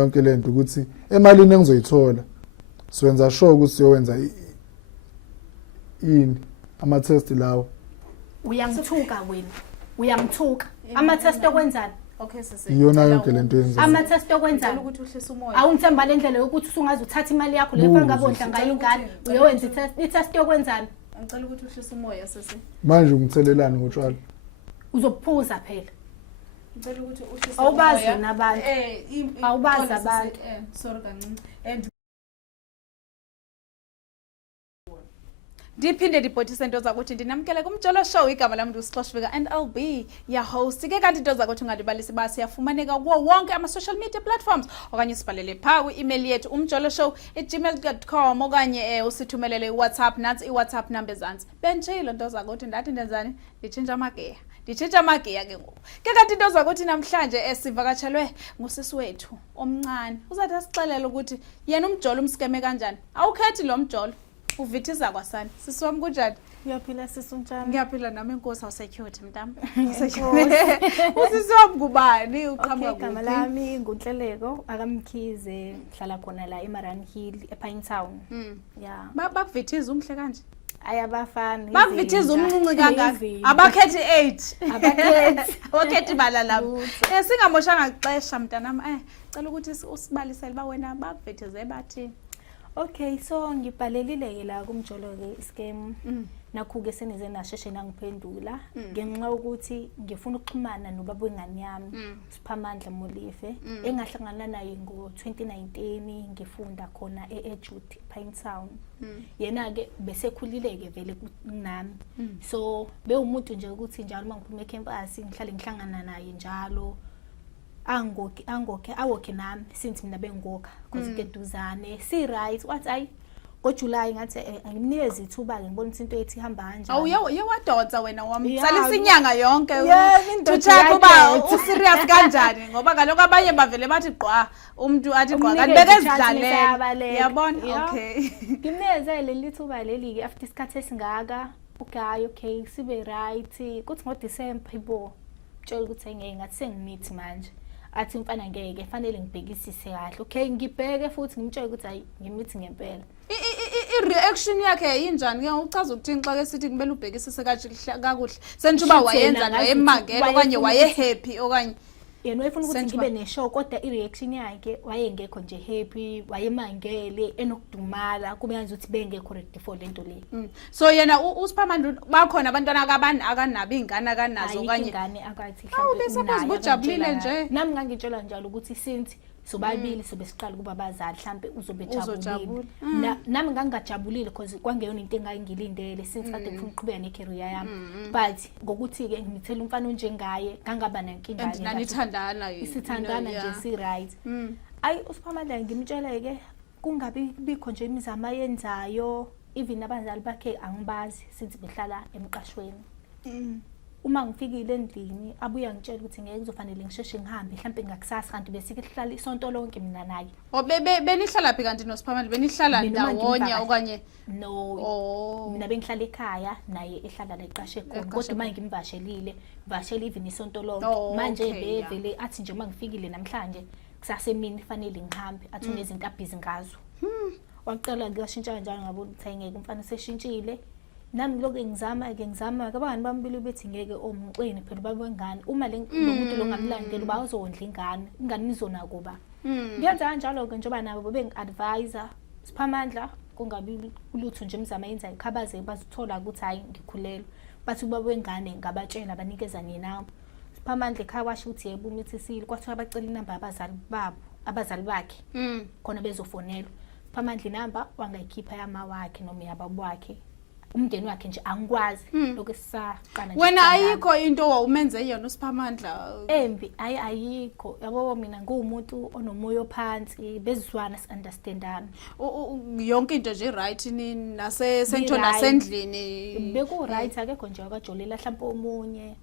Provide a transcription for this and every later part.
yonke lento ukuthi emalini engizoyithola siwenza sure ukuthi siyowenza yini ama-test lawo. Uyangithuka wena. Uyangithuka. Ama-test okwenzani? Okay sisi. Iyona yonke lento yenza. Ama-test okwenzani? Ukuthi uhlise umoya. Awungithemba le ndlela yokuthi usungaze uthatha imali yakho lefa ngabondla ngayo ingane uyowenza i-test yokwenzani? Ngicela ukuthi uhlise umoya sisi. Manje ungithelelani ngotshwala? Uzophuza phela. Ngicela ukuthi uhlise umoya. Awubazi nabantu. Awubazi abantu. Sorry kancane. Ndiphinde ndibhotise into zakuthi ndinamkele kumjolo show igama lami nguSixhoshiveka and I'll be your host. Ke kanti into zakuthi ungalibalisi basi yafumaneka kuwo wonke ama social media platforms okanye sibhalele pha ku-email yethu umjoloshow@gmail.com okanye usithumelele iWhatsApp nathi iWhatsApp number ezantsi. Bentshilo into zakuthi ndathi ndenzani nditshintsha amageya. Nditshintsha amageya ke ngoku. Ke kanti into zakuthi namhlanje sivakatshelwe ngusisi wethu omncane. Uzathi asixelele ukuthi yena umjolo umskeme kanjani. Awukhethi lo mjolo. Uvithisa kwasani sisi wami kunjani? Uyaphila sisi unjani? Ngiyaphila nami inkosi awusecute mntamba. Usisi wami kubani uqhamuka kuphi? Igama lami nguNhleleko akamkhize ngihlala khona la eMaran Hill ePine Town. Yeah. Bakuvithiza umhle kanje? Ayabafana. Bakuvithiza umncinci kangaka. Abakhethi 8. Abakhethi bala lapho. Singamoshanga ixesha mntanami. Cela ukuthi usibalisele ba wena bakuvithize bathi. Okay, so ngibhalelile la kumjolo ke scam nakho-ke senize nasheshe nangiphendula ngenxa ukuthi ngifuna ukuxhumana nobaba wengane yami Siphamandla Molive engahlangana naye ngo-2019 ngifunda khona eEdgewood Pine Town. Yena ke besekhulileke vele kunami, so bewumuntu nje ukuthi njalo mangiphuma ecampus ngihlale ngihlangana naye njalo awokhe nami since mina bengokha because keduzane si right wathi ayi ngoJuly ngathi angimnikeze ithuba ke ngibona into ethi ihamba kanjani. Awuye wadonsa wena wamsalisa inyanga yonke to-check uba userious kanjani ngoba kaloku abanye bavele bathi gqwa umuntu athi gqwa kanti bekezidlalela yabona. Okay ngimnikezele lithuba leli ke after isikhathi esingaka okay sibe right kuthi ngoDecember ibo tshela ukuthi ngeke ngathi sengimithi manje athi mfana ngeke fanele ngibhekisise kahle. Okay ngibheke futhi ngimtshela ukuthi hayi ngimithi ngempela. I-reaction yakhe yinjani ke uchaza ukuthini xa ke sithi kumele ubhekisise kakuhle senjuba wayenza wayemangela okanye wayehappy okanye yena wayefuna ukuthi ngibe neshock kodwa i-reaction yakhe wayengekho nje happy wayemangele enokudumala kube ngazi ukuthi bengekho ready for lento le. So yena uSiphamandla bakhona abantwana akanabi ingane akanazo okanye ingane akathi mhlawumbe unayo ujabulile nje nami ngangitshela njalo ukuthi since sobabili sobe siqala kuba bazali mhlambe uzobejabulile nami ngangajabulile because kwangeyona into engayingilindele since kade ngifuna ukuqhubeka necareer yami but ngokuthi ke ngimithela umfana onjengaye ngangaba nenkinga isithandana nje si right. Ayi uSiphamandla ngimtshela ke kungabi bikho nje imizamo ayenzayo even abazali bakhe angibazi since behlala emqashweni. Uma ngifikile endlini abuya ngitshela ukuthi ngeke kuzofanele ngisheshe ngihambe mhlawumbe ngakusasa kanti besike sihlala isonto lonke mina naye. Benihlala phi kanti noSiphamandla benihlala ndawonye okanye no? Mina bengihlala ekhaya naye ehlala la eqashe khona kodwa manje ngimvashelile ngivashela even isonto lonke manje bevele athi nje mangifikile namhlanje kusasa emini fanele ngihambe athi unezinto abhizi ngazo. Waqala ngashintsha kanjani ngabona ukuthi ngeke umfana seshintshile. Nami lokho ngizama abangani bambili bethi ngeke omqweni phela baba wengane uma lo muntu lo ngamlandeli uba uzondla ingane izona kuba ngiyenza kanjalo ke njengoba nabo bengi-advisor Siphamandla kungabi ulutho nje imizamo yenza ikhabaze bazithola ukuthi hayi ngikhulelwe bathi ubaba wengane ngabatshela banikeza nina Siphamandla ekhaya washo ukuthi yebo umithisiwe kwathiwa bacela inamba abazali bakhe khona bezofonelwa. Siphamandla inamba wangayikhipha yama wakhe noma yababa wakhe umndeni wakhe nje angikwazi lokho sisaqana nje. Wena ayikho into wawumenze yona uSiphamandla embi ayikho yabo mina ngumuntu onomoya ophansi bezizwana si-understandana yonke into nje right nini nasesento nasendlini beku right akekho nje akajolela mhlawumbe omunye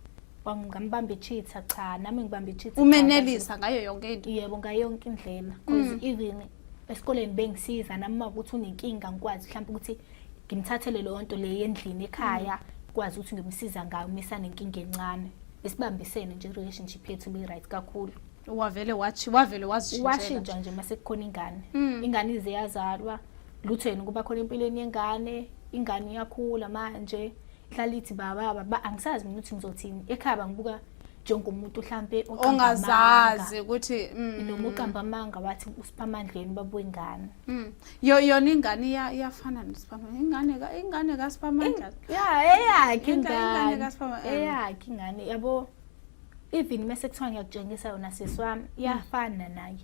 wangambamba ichitha cha nami ngibamba ichitha umenelisa ngayo yonke into. Yebo ngayo yonke indlela because even esikoleni bengisiza nami ukuthi unenkinga ngikwazi mhlawumbe ukuthi ngimthathele lo nto le endlini ekhaya kwazi ukuthi ngimsiza ngayo umisa nenkinga encane esibambisene nje relationship yethu be right kakhulu. wavele wazishintshela washintsha nje mase kukhona ingane ingane ize yazalwa lutho yena kuba khona empilweni yengane ingane iyakhula manje ihlala ithi baba angisazi mina ukuthi ngizothini ekhaya bangibuka njengomuntu mhlambe ongazazi ukuthi noma uqamba amanga wathi uSiphamandleni babuye ingane yona ingane iyafana noSiphamandla ingane kaSiphamandla eyakhe ingane ingane yabo even mase kuthiwa ngiyakutshengisa yona seswami iyafana naye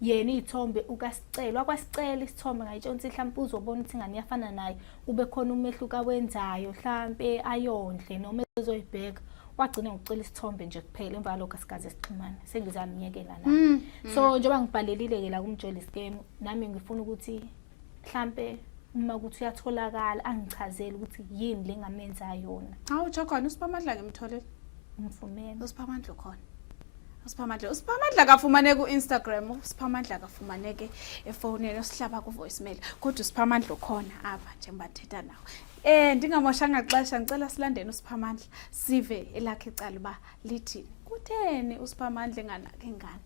yena ithombe ukasicela wakwasicela isithombe ngayitshonisa mhlawumbe uzobona ukuthi ingane iyafana naye kube khona umehluko awenzayo mhlawumbe ayondle noma ezoyibheka wagcina ngokucela isithombe nje kuphela emva lokho asikaze sixhumane sengizamnyekela nami so njengoba ngibhalelile ke la kumjoli scam nami ngifuna ukuthi mhlambe uma ukuthi uyatholakala angichazele ukuthi yini lengamenza yona awutsho khona uSiphamandla ngimtholele ngimfumene uSiphamandla khona uSiphamandla kafumaneke ku-Instagram uSiphamandla kafumaneke efonini osihlaba ku-voicemail kodwa uSiphamandla khona apha njengoba thetha nawe ndingamoshanga xesha ngicela silandene uSiphamandla sive elakhe icala uba lithi kutheni uSiphamandla enganaki ingane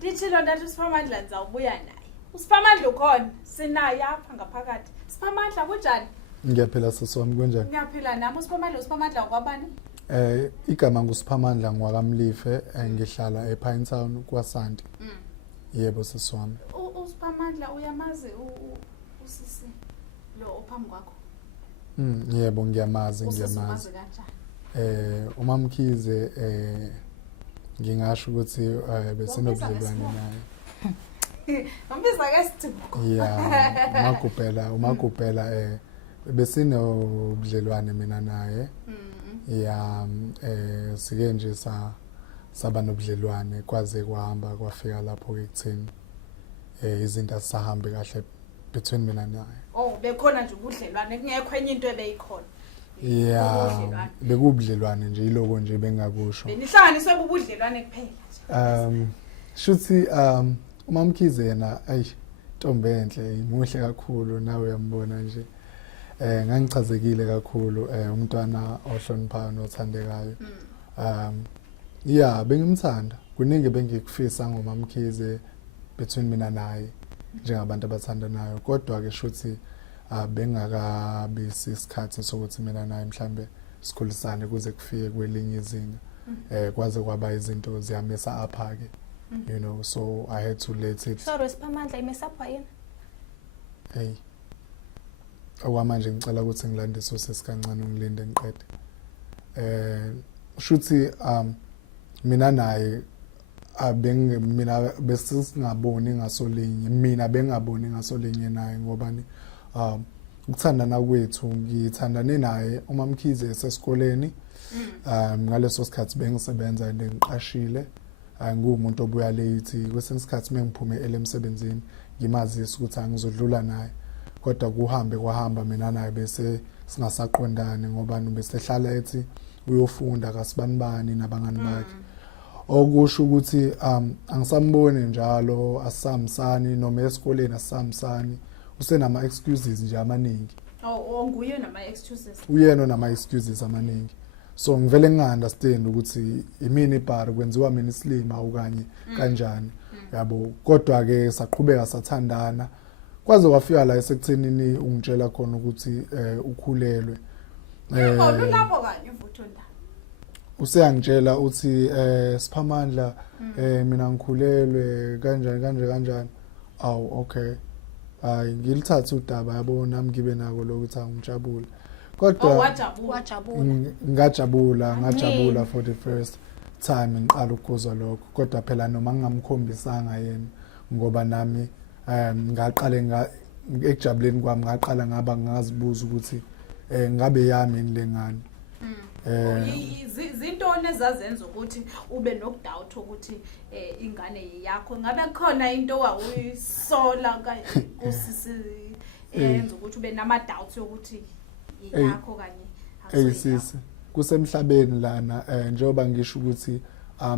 Dithilo ndathi uSiphamandla nizawubuya naye uSiphamandla khona sinaye apha ngaphakathi Siphamandla kunjani Ngiyaphila seswami kunjani? Ngiyaphila nami uSiphamandla kwabani? Igama nguSiphamandla ngwakamlife ngihlala ePinetown kwaSanti. Yebo seswami. uSiphamandla uyamazi usisi lo ophambi kwakho? Yebo ngiyamazi. Usimazi kanjani? uMamkhize ngingasho ukuthi besinobudlelwane naye. Ngimbiza ke Sithuko. Yeah, uMagubhela besinobudlelwane mina naye. Sike nje saba nobudlelwane kwaze kwahamba kwafika lapho ke kuthini izinto asisahambe kahle between mina naye. Bekhona nje ubudlelwane kungekho enye into ebeyikhona. Bekubudlelwane nje iloko nje bengakusho. Benihlanganiswe ubudlelwane kuphela nje. Shuthi uMamkhize yena Ntombi enhle imuhle kakhulu nawe uyambona nje. Ngangichazekile kakhulu umntwana ohloniphayo nothandekayo. Bengimthanda. Kuningi bengikufisa ngoMamkhize between mina naye njengabantu abathandanayo kodwa ke shuthi bengakabi isikhathi sokuthi mina naye mhlambe sikhulisane kuze kufike kwelinye izinga. Kwaze kwaba izinto ziyamisa apha ke. You know, so I had to let it. Sorry Siphamandla imesapha yena. Okwamanje ngicela ukuthi ngilandise usesikancane ngilinde ngiqede. Shuthi mina naye mina besingaboni ngasolinye mina bengaboni ngasolinye naye ngobani ukuthandana kwethu ngithandane naye uMamkhize esesikoleni. Ngaleso sikhathi bengisebenza ngiqashile. Ngumuntu obuya late kwesinye isikhathi mengiphume emsebenzini ngimazisa ukuthi angizodlula naye kodwa kwahamba mina naye bese singasaqondani ngoba besehlala ethi uyofunda kaSibanibani nabangani bakhe okusho ukuthi angisamboni njalo asihambisani noma esikoleni asihambisani usenama excuses nje amaningi. Nguye nama excuses. Uyena nama excuses amaningi. So ngivele nginga-understand ukuthi imini ibhari kwenziwa mina islima okanye kanjani yabo kodwa ke saqhubeka sathandana kwaze kwafika la esekuthenini ungitshela khona ukuthi ukhulelwe lapho kanye uvuthonda useyangitshela uthi Siphamandla mina ngikhulelwe kanjani okay ngilithatha udaba yabo nami ngibe nako lokuthi angijabule kodwa ngajabula for the first time ngiqala ukuzwa lokho kodwa phela noma ngingamkhombisanga yena ngoba nami ngaqale ekujabuleni kwami ngaqala ngaba ngazibuza ukuthi ngabe yami lengane izintoni ezazenza ukuthi ube nokudoubt ukuthi ingane yakho ngabe khona into wawuyisola kusisi yenza ukuthi ube nama doubts ukuthi yakho kanye sisi kusemhlabeni lana njengoba ngisho ukuthi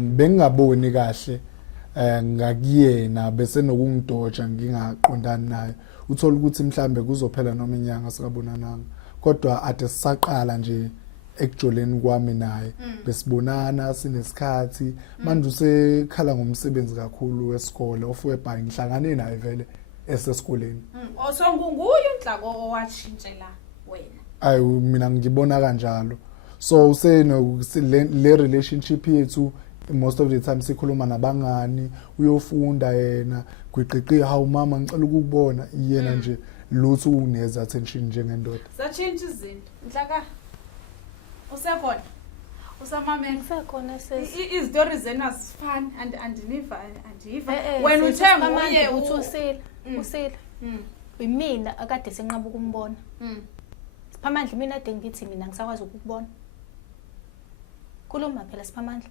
bengingaboni kahle ngakuyena bese nokungidoja ngingaqondani naye uthola ukuthi mhlambe kuzophela noma inyanga sikabonananga kodwa ade sisaqala nje ekujoleni kwami naye besibonana sinesikhathi manje usekhala ngomsebenzi kakhulu wesikole ofwebhayi ngihlangane naye vele esesikoleni osongunguye uNhlako owatshintshela wena ayi mina ngibona kanjalo so le relationship yethu most of the time sikhuluma nabangani uyofunda yena kwiqiqi hawu mama ngicela ukukubona yena nje lutho uneza attention njengendoda satshintsha izinto Nhlaka usekhona usamamela ngisekhona sesi izitori zena zifana andiva wena uthenga uye uthi usile imina akade senqaba ukumbona Siphamandla mina ade ngithi mina ngisakwazi ukukubona khuluma phela Siphamandla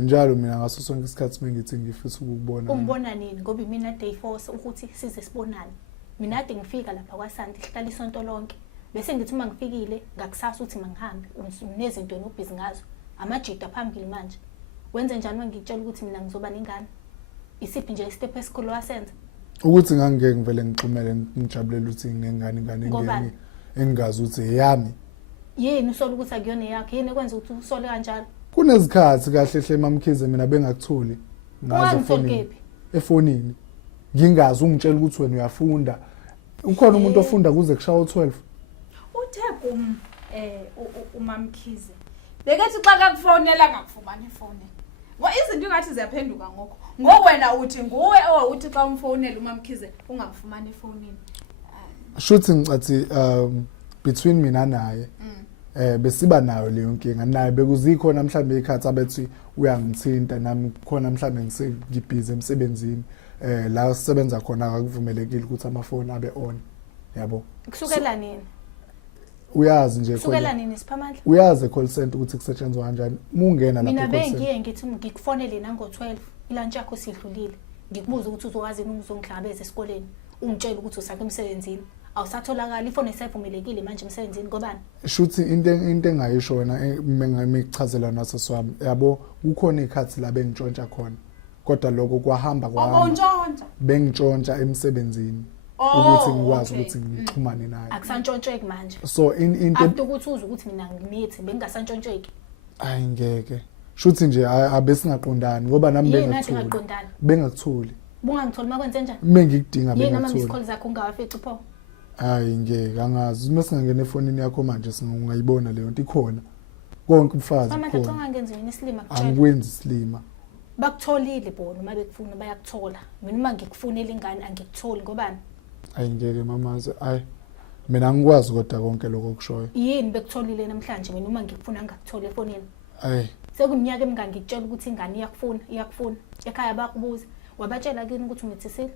njalo mina ngaso sonke isikhathi mengithi ngifisa ukukubona umbona nini ngoba mina day force ukuthi size sibonane mina ade ngifika lapha kwaSanti sihlala isonto lonke bese ngithi uma ngifikile ngakusasa uthi mangihambe unezinto enobhizi ngazo amajida phambili manje wenze njani mangitshela ukuthi mina ngizoba ningane isiphi nje istep esikhulu wasenza ukuthi ngangeke ngivele ngixhumele ngijabulele ukuthi nginengane engazi ukuthi eyami yini usola ukuthi akuyona yakhe yini ekwenza ukuthi usole kanjalo kunezikhathi kahle hle mamkhize mina bengakutholi ngazo efonini ngingazi ungitshela ukuthi wena uyafunda ukhona umuntu ofunda kuze kushawa 12 uthe umamkhize bekethi xa kakufonela ngakufumana ifone izinto ingathi ziyaphenduka ngokwena uthi nguwe uthi xa umfonela umamkhize ungakufumana efonini shuthi ngicathi between mina naye besiba nayo leyo nkinga naye bekuzikhona mhlambe ikhathi abethi uyangithinta nami khona mhlambe ngibhizi emsebenzini la sisebenza khona akuvumelekile ukuthi amafoni abe on yabo kusukela nini uyazi nje kusukela nini Siphamandla uyazi call center ukuthi kusetshenzwa kanjani mungena lapho mina bengiye ngithi ngikufonele nango 12 ilunch yakho sidlulile ngikubuza ukuthi uzokwazi ukuzongihlabeza esikoleni ungitshela ukuthi usakhe emsebenzini awusatholakala ifone seyivumelekile manje emsebenzini ngobani shuthi into engayisho wena mengichazela naso swami yabo kukhona ikhathi la bengitshontsha khona kodwa lokho kwahamba bengitshontsha emsebenzini ukuthi ngikwazi ukuthi ngixhumane naye akusantshontsheki manje so into ukuthi uze ukuthi mina nginithi bengingasantshontseki ayingeke shuthi nje abesingaqondani ngoba nami bengakutholi bungangitholi makwenze njani mengikudinga bengakutholi yena mama isikole zakho ungawafici pho hayi ngeke angazi uma singangena efonini yakho manje singayibona leyo nto ikhona konke ubufazi khona mama ngicangenza yini isilima kuthela angikwenzi isilima bakutholile bona uma bekufuna bayakuthola mina uma ngikufunela ingane angikutholi ngobani ayingeke mamazi mina ngikwazi kodwa konke lokho kushoyo yini bekutholile namhlanje mina uma ngikufuna ngakuthole efonini sekuminyaka emingaki ngikutshela ukuthi ingane iyakufuna ekhaya bakubuza wabatshela kini ukuthi umithisile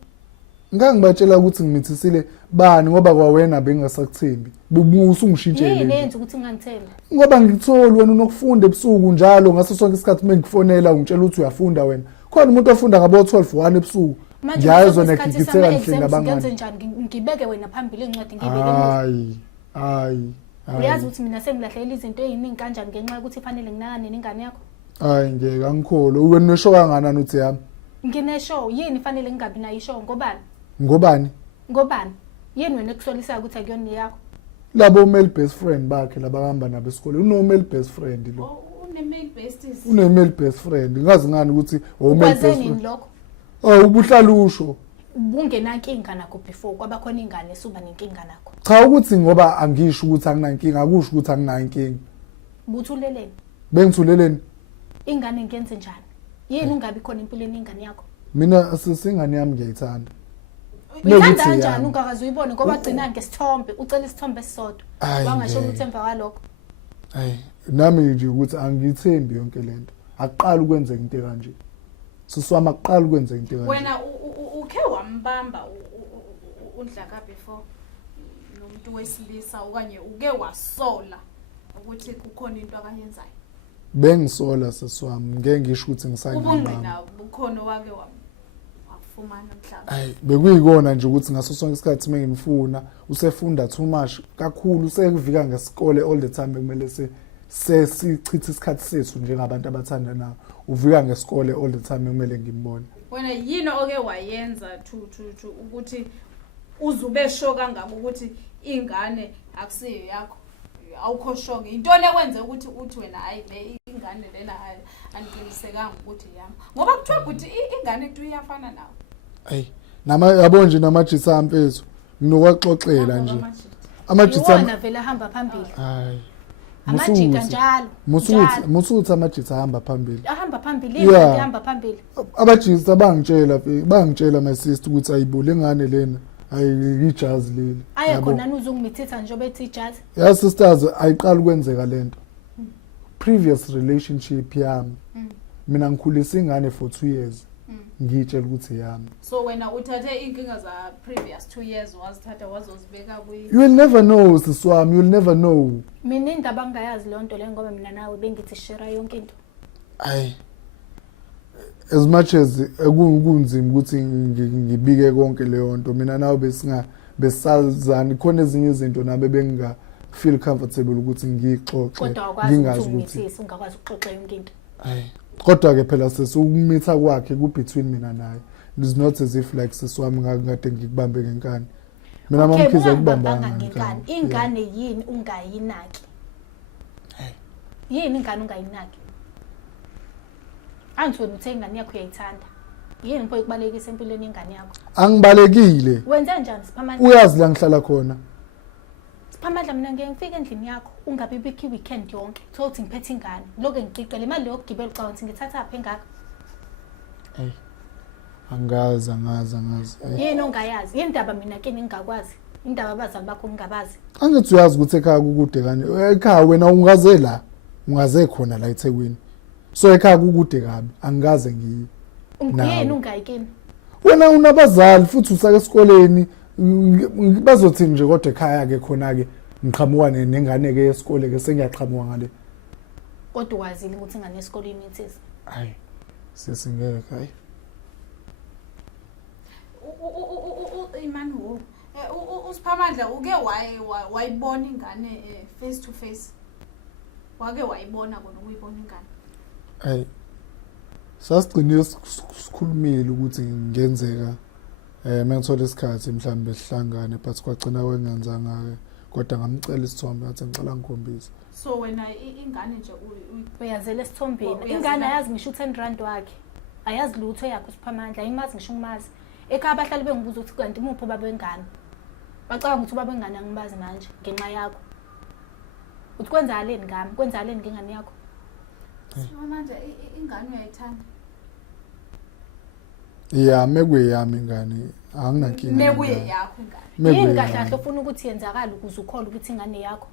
ngangibatshela ukuthi ngimithisile bani ngoba kwawena bengasakuthembi bubusa ungishintshele yini nenze ukuthi ngangithembi ngoba ngikutholi wena unokufunda ebusuku njalo ngaso sonke isikhathi mengifonela ungitshela ukuthi uyafunda wena khona umuntu ofunda ngabo 12:1 ebusuku ngiyazwa nekugitsela ngihle ngabangani ngenze njani ngibeke wena phambili incwadi ngibeke hayi uyazi ukuthi mina sengilahlela izinto eziningi kanjani ngenxa yokuthi ifanele nginakane nengane yakho hayi ngeke angikholo wena nesho kanganani uthi yami ngineshow yini ifanele ngingabi nayo ishow ngobani yini wena ekusolisa ukuthi akuyona yakho labo male best friend bakhe labahamba nabo esikoleni uno male best friend lo une male best friend ngazi ngani ukuthi male best friend lokho ubuhlala usho bungena inkinga nakho before kwaba khona ingane suba nenkinga nakho cha ukuthi ngoba angisho ukuthi angina inkinga akusho ukuthi angina inkinga buthuleleni bengithuleleni ingane ngenze njani yini ungabi khona empilweni ingane yakho mina singane yami ngiyayithanda uyithanda kanjani ungakazi uyibone ngoba agcina ngesithombe ucela isithombe esisodwa wangasho ukuthi emva kwalokho nami nje ukuthi angithembi yonke lento aqala ukwenzeka into kanje siswama aqala ukwenzeka into kanje wena ukhe wambamba uNhlaka before nomuntu wesilisa okanye uke wasola ukuthi kukhona into akayenzayo bengisola seswami ngeke ngisho ukuthi ngisayibamba ubungqina bukhona wake wafumana mhlawumbe bekuyikona nje ukuthi ngaso sonke isikhathi mengimfuna usefunda too much kakhulu usekuvika ngesikole all the time bekumele sesichitha isikhathi sethu njengabantu abathandanayo uvika ngesikole all the time bekumele ngimbone wena yini oke wayenza to ukuthi uzube sho kangaka ukuthi ingane akusiyo yakho awukho sure intoni ekwenze ukuthi uthi wena hayi le ingane lena angilisekanga ukuthi yami ngoba kuthiwa ukuthi ingane kuthi iyafana nawe hey yabo nje namajisa amfethu nginokwaxoxela nje amajisa wona vele ahamba phambili hayi amajita njalo musuthi amajita ahamba phambili ahamba phambili abajisa bangitshela my sister ukuthi ayibule ngane lena ayijazi leli ayakhona nuzungimithitha nje bethi ijazi ya sisters ayiqala ukwenzeka lento previous relationship yami mina ngikhulisa ingane for 2 years ngitshela ukuthi yami so wena uthathe inkinga za previous 2 years wazithatha wazozibeka you will never know siswami you will never know mina indaba angayazi lonto le ngoba mina nawe bengithi share yonke into as much as kunzima ukuthi ngibike konke leyo nto mina nawe besazana khona ezinye izinto nabe benga feel comfortable ukuthi ngixoxe ngingazi ukuthi ungakwazi ukuxoxa yonke into kodwa ke phela sesikumitha kwakhe ku between mina naye it's not as if like siswami ngakade ngikubambe ngenkani mina mamkhize kubambanga ngenkani ingane yini ungayinaki yini ingane ungayinaki angithi wena uthe ingane yakho uyayithanda yini mpo ekubalekisa empilweni ingane yakho angibalekile wenza njani Siphamandla uyazi la ngihlala khona Siphamandla mina ngeke ngifike endlini yakho ungabe biki weekend yonke thothi ngiphethe ingane lokho ngicicela imali yokugibela uqala ukuthi ngithatha apha engaka angazi yini ongayazi indaba mina ke ngingakwazi indaba abazali bakho ngingabazi angithi uyazi ukuthi ekhaya kukude kanje ekhaya wena ungaze khona la eThekwini so ekhaya kukude kabi angaze ngiyi yini ungayikini wena unabazali futhi usake esikoleni bazothini nje kodwa ekhaya ke khona ke ngiqhamuka nengane ke yesikole ke sengiyaqhamuka ngale kodwa wazile ukuthi ingane esikoleni ithisi hayi sesingeke hayi imani wo uSiphamandla uke wayibona ingane face to face wake wayibona kona ukuyibona ingane hayi sasigcine sikhulumile ukuthi ngenzeka mangithola isikhathi mhlawumbe sihlangane but kwagcina wengenzanga ke kodwa ngamcela isithombe ngathi ngicela ngikhombise so wena ingane nje uyazela esithombeni ingane ayazi ngisho 10 rand wakhe ayazi lutho yakho uSiphamandla ayimazi ngisho ngimazi ekhaya abahlali bengibuza ukuthi kanti umuphi baba wengane bacabanga ukuthi ubaba wengane angimazi manje ngenxa yakho uthi kwenzakaleni ngami kwenzakaleni ngengane yakho Siphamandla ingane uyayithanda mekwe yami ingane anginankinga mekwe yakho ingane yini kahle kahle ufuna ukuthi yenzakala ukuze ukholwe ukuthi ingane yakho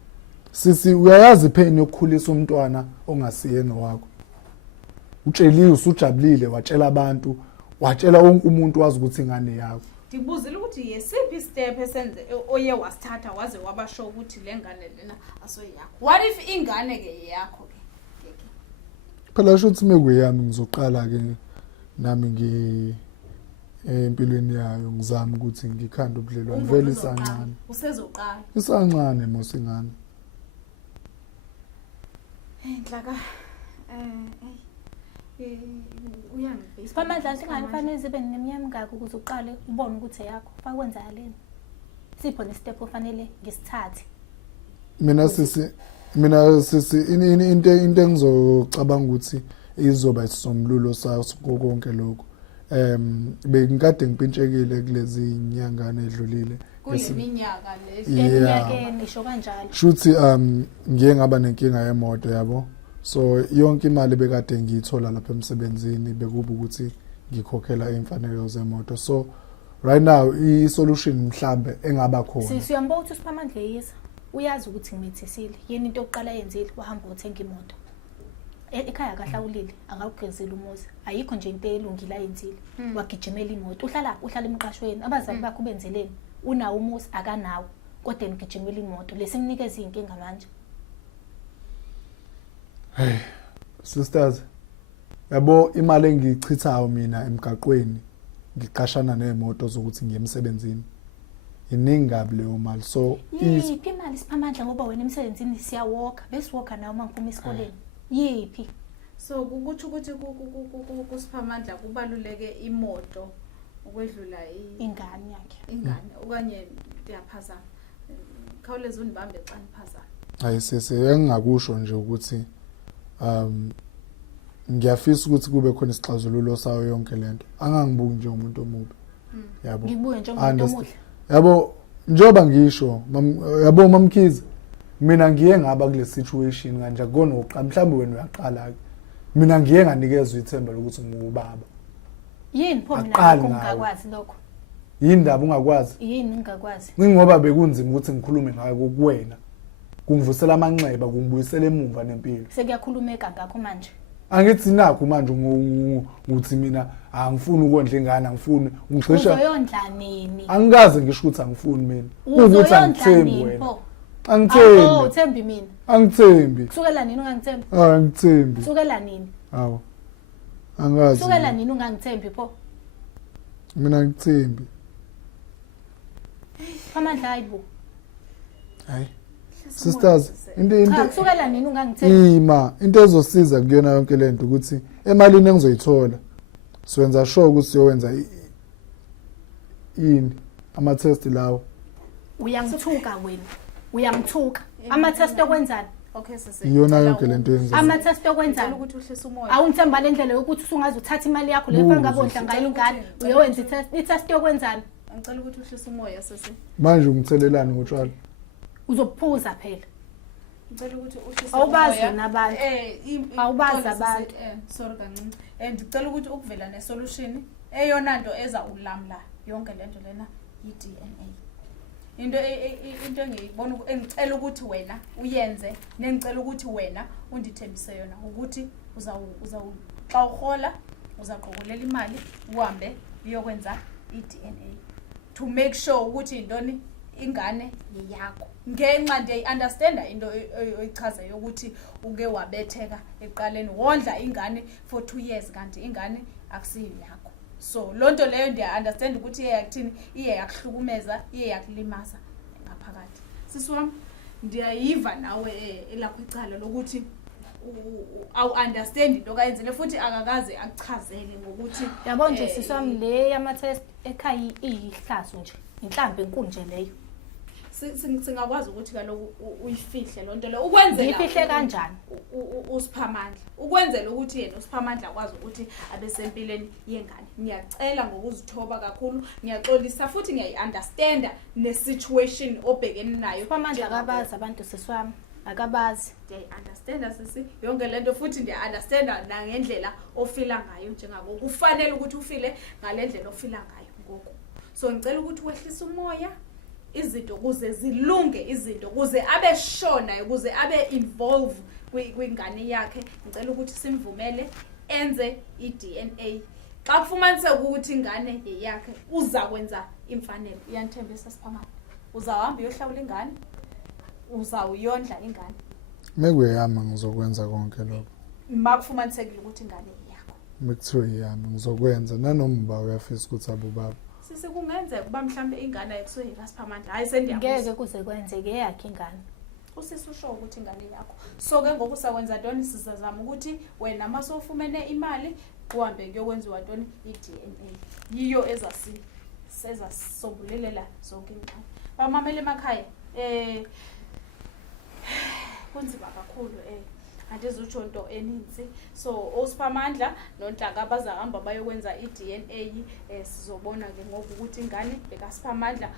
sisi uyayazi pheni yokukhulisa umntwana ongasiyena wakho utsheliwe usujabulile watshela abantu watshela wonke umuntu wazi ukuthi ingane yakho ngibuzile ukuthi yesiphi step esenze oye wasithatha waze wabasho ukuthi le ngane lena asoyakho what if ingane ke yakho ke phela shothi mekwe yami ngizoqala ke nami empilweni yayo ngizama ukuthi ngikhanda ubudlelwano vele isancane usezoqala isancane mosingane Nhlaka Siphamandla singane fanele zibe neminyaka ngakho ukuze uqale ubone ukuthi yakho fakwenzakaleni sipho nestep ofanele ngisithathe mina sisi into engizocabanga ukuthi izoba isisombululo saso konke lokho bengikade ngipintshekile kulezi inyangana edlulile kuleminyaka eminyakeni isho kanjalo shuthi ngiye ngaba nenkinga yemoto yabo so yonke imali bekade ngiyithola lapha emsebenzini bekuba ukuthi ngikhokhela imfanelo zemoto so right now i-solution mhlambe engaba khona siyambona ukuthi uSiphamandla yisa uyazi ukuthi ngimthisile yini into yokuqala yenzile wahamba uthenga imoto ekhaya kahlawulile akawugezile umuzi ayikho nje into elungile ayenzile wagijimela imoto uhlala emqashweni abazali bakho benzeleni unawo umuzi akanawo kodwa ngigijimela imoto lesimnikeza inkinga manje hey sisters yabo imali engiyichithayo mina emgaqweni ngiqashana nemoto zokuthi ngiye emsebenzini iningi kabi leyo mali so yiphi imali Siphamandla ngoba wena emsebenzini siyawoka besiwoka nawe mangiphuma esikoleni yiphi so ukuthi kuSiphamandla kubaluleke imoto ukwedlula ingane yakhe ingane okanye iyaphazama khawuleza unibambe xa niphazama hayi engingakusho nje ukuthi ngiyafisa ukuthi kube khona isixazululo sayo yonke lento. Angangibuki njengomuntu omubi. Yabo. Ngibuye njengomuntu omuhle. Yabo, njoba ngisho, yabo mamkhize. Mina ngiye ngaba kule situation kanje akona mhlawumbe wena uyaqala ke. Mina ngiye nganikezwe ithemba lokuthi ngubaba. Yini pho mina ngingakwazi lokho? Yini ndaba ungakwazi? Yini ngingakwazi? Ngoba bekunzima ukuthi ngikhulume ngayo kuwena. Kungivusela amanxeba, kungibuyisela emuva nempilo. Sekuyakhulumeka ngakho manje. Angithi nakho manje nguthi mina angifuni ukondla ingane, angifuni ungixisha. Uzoyondla nini? Angikaze ngisho ukuthi angifuni mina. Ukuthi angithembi wena. Angithembi. Oh, uthembi mina. Angithembi. Kusukela nini ungangithembi? Angithembi. Kusukela nini? Hawo. Angazi. Kusukela nini ungangithembi pho? Mina ngithembi. Amandla ayibo. Hayi. Sisters, Cha, kusukela nini ungangithembi? Into ezosiza kuyona yonke lento ukuthi emalini engizoyithola siwenza sure ukuthi siyowenza yini ama test lawo. Uyangithuka wena. Uyangithuka. Ama test okwenzani? Okay sisi. Iyona yonke lento yenza. Ama test okwenzani? Ukuthi uhlise umoya. Awungithemba le ndlela yokuthi usungaze uthatha imali yakho leyo ngabondla ngayo ingane uyowenza i-test yokwenzani? Ngicela ukuthi uhlise umoya sisi. Manje ungithelelani ngotshwala? Uzophuza phela. Ngicela ukuthi uhlise awubazi nabantu. Awubazi abantu. Sorry kancane. Ngicela ukuthi ukuvela nesolution eyona nto eza ulamla yonke lento lena i-DNA. Into engiyibona engicela ukuthi wena uyenze nengicela ukuthi wena undithembise yona ukuthi xa uhola uzaqokolela imali uhambe uyokwenza i-DNA to make sure ukuthi intoni ingane yeyakho. Ngenxa ndiyayiunderstand into oyichazayo ukuthi uke wabetheka eqaleni wondla ingane for 2 years kanti ingane akusiyo yakho. So lonto leyo ndiya-understand ukuthi iyakuthini iye yakuhlukumeza iye yakulimaza ngaphakathi. Sisi wami ndiyayiva nawe elakho icala lokuthi awu-understand into kayenzile futhi akakaze akuchazele ngokuthi yabo nje sisi wami le yama-test ekhaya iyihlazo nje inhlambe enkulu nje leyo. Singakwazi ukuthi kaloku uyifihle lonto leyo ukwenzela ifihle kanjani uSiphamandla ukwenzela ukuthi yena uSiphamandla akwazi ukuthi abe sempilweni yengane. Ngiyacela ngokuzithoba kakhulu, ngiyaxolisa futhi ngiyayi-understanda ne-situation obhekene nayo. uSiphamandla akabazi abantu sisi wami akabazi. Ndiyayi-understanda sisi yonke lento futhi ndiya-understanda nangendlela ofila ngayo njengako kufanele ukuthi ufile ngalendlela ofila ngayo ngoku. So ngicela ukuthi wehlise umoya izinto kuze zilunge izinto kuze abe shona kuze abe involve kwingane yakhe. Ngicela ukuthi simvumele enze i-DNA xa kufumaniseka ukuthi ingane yeyakhe uza kwenza imfanelo. Uyanithembisa Siphamandla uzahamba uyohlawula ingane uzawuyondla ingane Mekuyama ngizokwenza konke lokho. Makufumanisekile ukuthi ingane yakho Mekuthiwe yami ngizokwenza nanoma uyafisa ukuthi abobaba. Sisi kungenzeka kuba mhlambe ingane ayikusuye kaSiphamandla hayi sendiyakuza ngeke kuze kwenzeke yakhe ingane. Usisi usho ukuthi ingane yakho. So ke ngoku sakwenza ntoni sizazama ukuthi wena masofumene imali uhambe kuyokwenziwa ntoni i-DNA. Yiyo ezasobulelela zonke ingane. Bamamele emakhaya kunzima kakhulu andizutsho into eninzi. So uSiphamandla noNhlanga bazahamba bayokwenza i-DNA sizobona ke ngoku ukuthi ingane bekaSiphamandla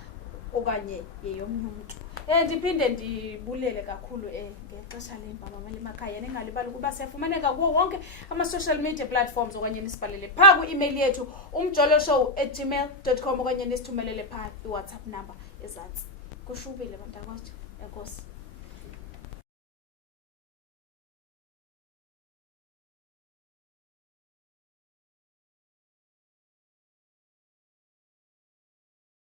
okanye yeyomnye umuntu. Ndiphinde ndibulele kakhulu ngexesha lembamamele emakhaya ningalibali kuba siyafumaneka kuwo wonke ama-social media platforms okanye nisibhalele phaa ku-email yethu umjoloshow@gmail.com okanye nisithumelele phaa i-WhatsApp number ezantsi. Kushubile bantakwethu. Enkosi.